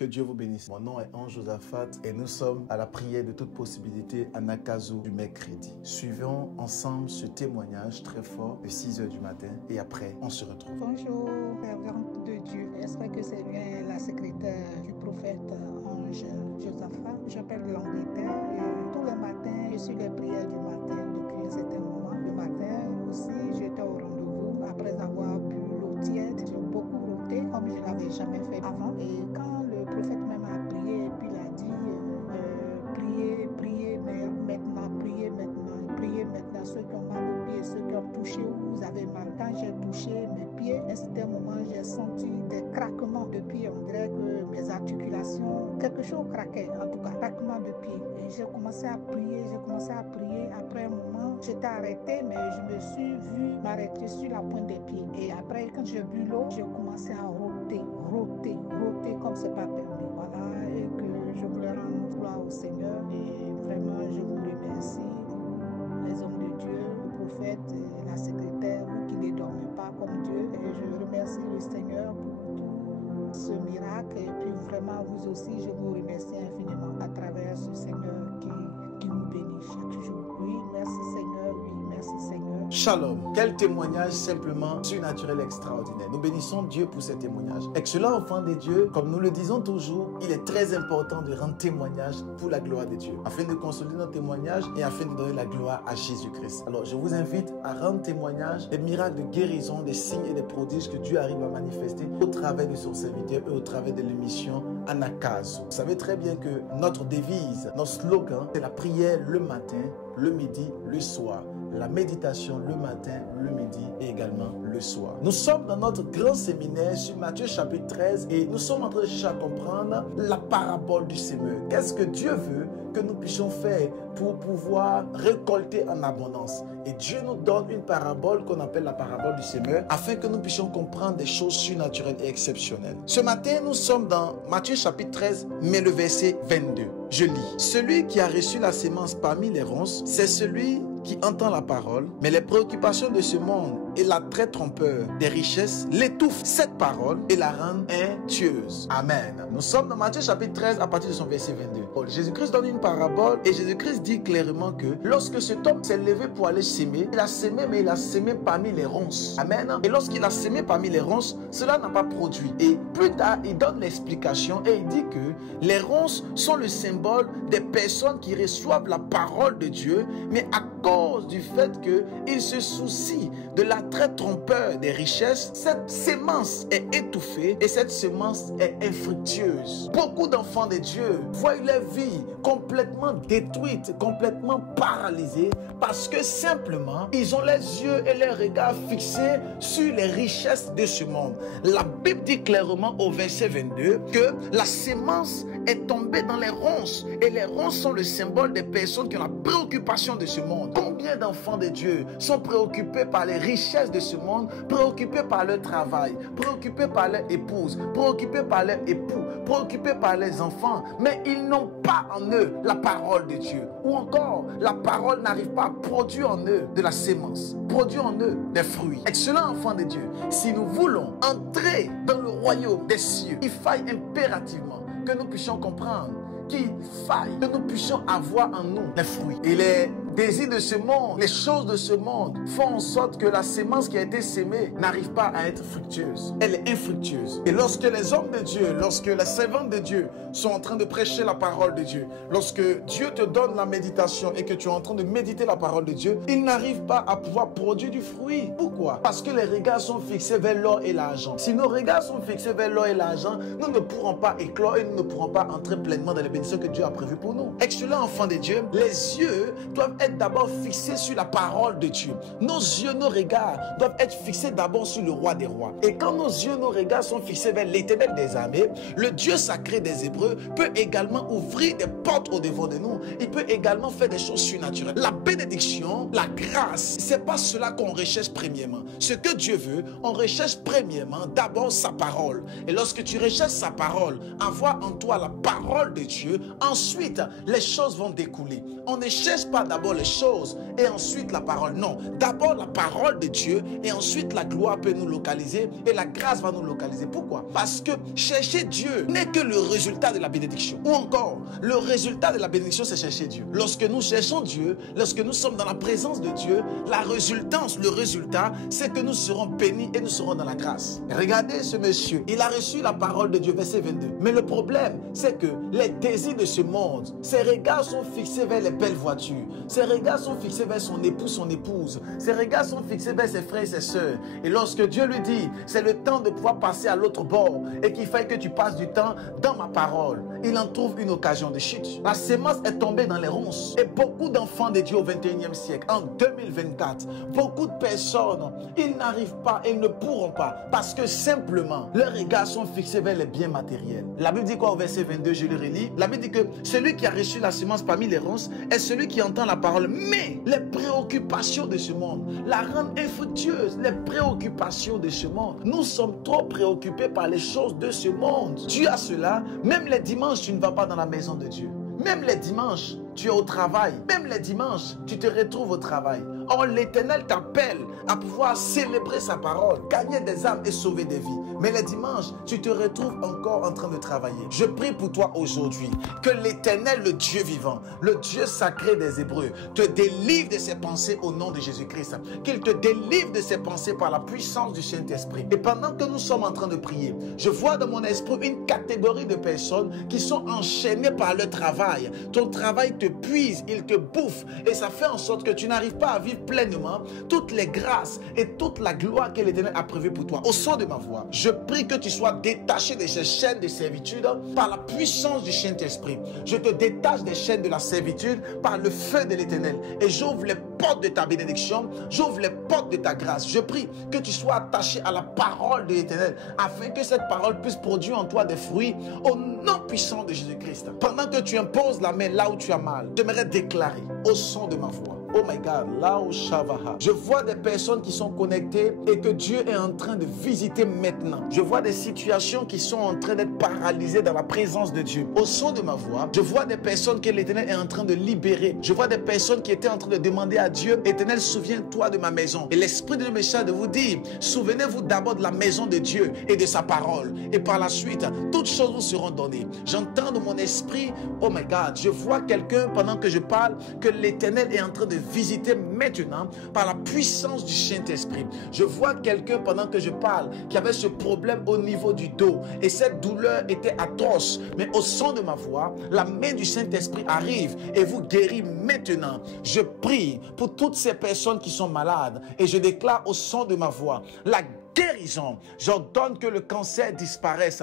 Que Dieu vous bénisse. Mon nom est Ange Josaphat et nous sommes à la prière de toute possibilité à Nakazo du mercredi. Suivons ensemble ce témoignage très fort de 6 h du matin et après on se retrouve. Bonjour, servante de Dieu. J'espère que c'est bien la secrétaire du prophète Ange Josaphat. J'appelle de l'Angleterre et tous les matins, je suis les prières du matin depuis un certain moment. Le matin aussi, j'étais au rendez-vous après avoir bu l'eau tiède. J'ai beaucoup roté comme je ne l'avais jamais fait avant. Et quand le prophète même a prié et puis il a dit priez maintenant, ceux qui ont mal aux pieds, ceux qui ont touché où vous avez mal. Quand j'ai touché mes pieds, à un certain moment, j'ai senti des craquements de pieds. On dirait que mes articulations, quelque chose craquait, en tout cas, craquement de pieds. Et j'ai commencé à prier. Après un moment, j'étais arrêtée, mais je me suis vue m'arrêter sur la pointe des pieds. Et après, quand j'ai bu l'eau, j'ai commencé à roter comme c'est pas permis. Voilà, et que je voulais rendre gloire au Seigneur. Et vraiment, je vous remercie. Les hommes de Dieu, le prophète, la secrétaire, vous qui ne dormez pas comme Dieu. Et je remercie le Seigneur pour tout ce miracle. Et puis vraiment, vous aussi, je vous remercie infiniment à travers ce Seigneur qui nous bénit chaque jour. Oui, merci Seigneur, oui, merci Seigneur. Shalom, quel témoignage simplement surnaturel extraordinaire. Nous bénissons Dieu pour ces témoignages. Excellent enfant de Dieu, comme nous le disons toujours, il est très important de rendre témoignage pour la gloire de Dieu, afin de consolider notre témoignage et afin de donner la gloire à Jésus-Christ. Alors je vous invite à rendre témoignage des miracles de guérison, des signes et des prodiges que Dieu arrive à manifester au travers de son serviteur et au travers de l'émission Nakazo. Vous savez très bien que notre devise, notre slogan, c'est la prière le matin, le midi, le soir. La méditation le matin, le midi et également le soir. Nous sommes dans notre grand séminaire sur Matthieu chapitre 13 et nous sommes en train de chercher à comprendre la parabole du semeur. Qu'est-ce que Dieu veut que nous puissions faire pour pouvoir récolter en abondance? Et Dieu nous donne une parabole qu'on appelle la parabole du semeur afin que nous puissions comprendre des choses surnaturelles et exceptionnelles. Ce matin, nous sommes dans Matthieu chapitre 13, mais le verset 22. Je lis. Celui qui a reçu la sémence parmi les ronces, c'est celui qui entend la parole, mais les préoccupations de ce monde et l'attrait trompeur des richesses l'étouffent cette parole et la rendent tueuse. Amen. Nous sommes dans Matthieu chapitre 13 à partir de son verset 22. Jésus-Christ donne une parabole et Jésus-Christ dit clairement que lorsque cet homme s'est levé pour aller s'aimer, il a sémé, mais il a sémé parmi les ronces. Amen. Et lorsqu'il a sémé parmi les ronces, cela n'a pas produit. Et plus tard, il donne l'explication et il dit que les ronces sont le symbole des personnes qui reçoivent la parole de Dieu, mais à cause du fait qu'ils se soucient de l'attrait trompeur des richesses, cette sémence est étouffée et cette semence est infructueuse. Beaucoup d'enfants de Dieu voient leur vie complètement détruite, complètement paralysée parce que simplement ils ont les yeux et les regards fixés sur les richesses de ce monde. La Bible dit clairement au verset 22 que la sémence est tombée dans les ronces et les ronces sont le symbole des personnes qui ont la préoccupation de ce monde. Combien d'enfants de Dieu sont préoccupés par les richesses de ce monde, préoccupés par leur travail, préoccupés par leur épouse, préoccupés par leur époux, préoccupés par les enfants, mais ils n'ont pas en eux la parole de Dieu. Ou encore, la parole n'arrive pas à produire en eux de la sémence, produire en eux des fruits. Excellent enfant de Dieu, si nous voulons entrer dans le royaume des cieux, il faille impérativement que nous puissions comprendre qu'il faille que nous puissions avoir en nous les fruits. Et les désirs de ce monde, les choses de ce monde font en sorte que la sémence qui a été sémée n'arrive pas à être fructueuse. Elle est infructueuse. Et lorsque les hommes de Dieu, lorsque les servants de Dieu sont en train de prêcher la parole de Dieu, lorsque Dieu te donne la méditation et que tu es en train de méditer la parole de Dieu, ils n'arrivent pas à pouvoir produire du fruit. Pourquoi? Parce que les regards sont fixés vers l'or et l'argent. Si nos regards sont fixés vers l'or et l'argent, nous ne pourrons pas éclore et nous ne pourrons pas entrer pleinement dans les bénédictions que Dieu a prévues pour nous. Excellent enfant de Dieu, les yeux doivent être d'abord fixés sur la parole de Dieu. Nos yeux, nos regards doivent être fixés d'abord sur le roi des rois. Et quand nos yeux, nos regards sont fixés vers l'Éternel des armées, le Dieu sacré des Hébreux peut également ouvrir des portes au devant de nous. Il peut également faire des choses surnaturelles. La bénédiction, la grâce, c'est pas cela qu'on recherche premièrement. Ce que Dieu veut, on recherche premièrement d'abord sa parole. Et lorsque tu recherches sa parole, avoir en toi la parole de Dieu, ensuite les choses vont découler. On ne cherche pas d'abord d'abord les choses et ensuite la parole. Non, d'abord la parole de Dieu et ensuite la gloire peut nous localiser et la grâce va nous localiser. Pourquoi? Parce que chercher Dieu n'est que le résultat de la bénédiction. Ou encore, le résultat de la bénédiction, c'est chercher Dieu. Lorsque nous cherchons Dieu, lorsque nous sommes dans la présence de Dieu, la résultance, le résultat, c'est que nous serons bénis et nous serons dans la grâce. Regardez ce monsieur, il a reçu la parole de Dieu, verset 22. Mais le problème, c'est que les désirs de ce monde, ses regards sont fixés vers les belles voitures, ses regards sont fixés vers son époux, son épouse, ses regards sont fixés vers ses frères et ses sœurs. Et lorsque Dieu lui dit, c'est le temps de pouvoir passer à l'autre bord et qu'il fait que tu passes du temps dans ma parole, il en trouve une occasion de chute. La sémence est tombée dans les ronces. Et beaucoup d'enfants de Dieu au 21e siècle, en 2024, beaucoup de personnes, ils n'arrivent pas, ils ne pourront pas, parce que simplement, leurs regards sont fixés vers les biens matériels. La Bible dit quoi au verset 22, je le relis. La Bible dit que celui qui a reçu la sémence parmi les ronces est celui qui entend la parole, mais les préoccupations de ce monde la rendent infructueuse. Les préoccupations de ce monde. Nous sommes trop préoccupés par les choses de ce monde. Dû à cela, même les dimanches, tu ne vas pas dans la maison de Dieu. Même les dimanches, tu es au travail. Même les dimanches, tu te retrouves au travail. Or, l'Éternel t'appelle à pouvoir célébrer sa parole, gagner des âmes et sauver des vies. Mais les dimanches, tu te retrouves encore en train de travailler. Je prie pour toi aujourd'hui que l'Éternel, le Dieu vivant, le Dieu sacré des Hébreux, te délivre de ses pensées au nom de Jésus-Christ. Qu'il te délivre de ses pensées par la puissance du Saint-Esprit. Et pendant que nous sommes en train de prier, je vois dans mon esprit une catégorie de personnes qui sont enchaînées par leur travail. Ton travail te puise, il te bouffe et ça fait en sorte que tu n'arrives pas à vivre pleinement toutes les grâces et toute la gloire que l'Éternel a prévue pour toi. Au son de ma voix, je prie que tu sois détaché de ces chaînes de servitude par la puissance du Saint-Esprit. Je te détache des chaînes de la servitude par le feu de l'Éternel et j'ouvre les portes de ta bénédiction, j'ouvre les portes de ta grâce. Je prie que tu sois attaché à la parole de l'Éternel afin que cette parole puisse produire en toi des fruits au nom puissant de Jésus-Christ. Pendant que tu imposes la main là où tu as mal, j'aimerais déclarer au son de ma voix. Oh my God, là où Shavaha. Je vois des personnes qui sont connectées et que Dieu est en train de visiter maintenant. Je vois des situations qui sont en train d'être paralysées dans la présence de Dieu. Au son de ma voix, je vois des personnes que l'Éternel est en train de libérer. Je vois des personnes qui étaient en train de demander à Dieu, Éternel, souviens-toi de ma maison. Et l'Esprit de Dieu me charge de vous dire, souvenez-vous d'abord de la maison de Dieu et de sa parole. Et par la suite, toutes choses vous seront données. J'entends de mon esprit, oh my God, je vois quelqu'un pendant que je parle, que l'Éternel est en train de visiter maintenant par la puissance du Saint-Esprit. Je vois quelqu'un pendant que je parle qui avait ce problème au niveau du dos et cette douleur était atroce. Mais au son de ma voix, la main du Saint-Esprit arrive et vous guérit maintenant. Je prie pour toutes ces personnes qui sont malades et je déclare au son de ma voix la guérison. J'ordonne que le cancer disparaisse.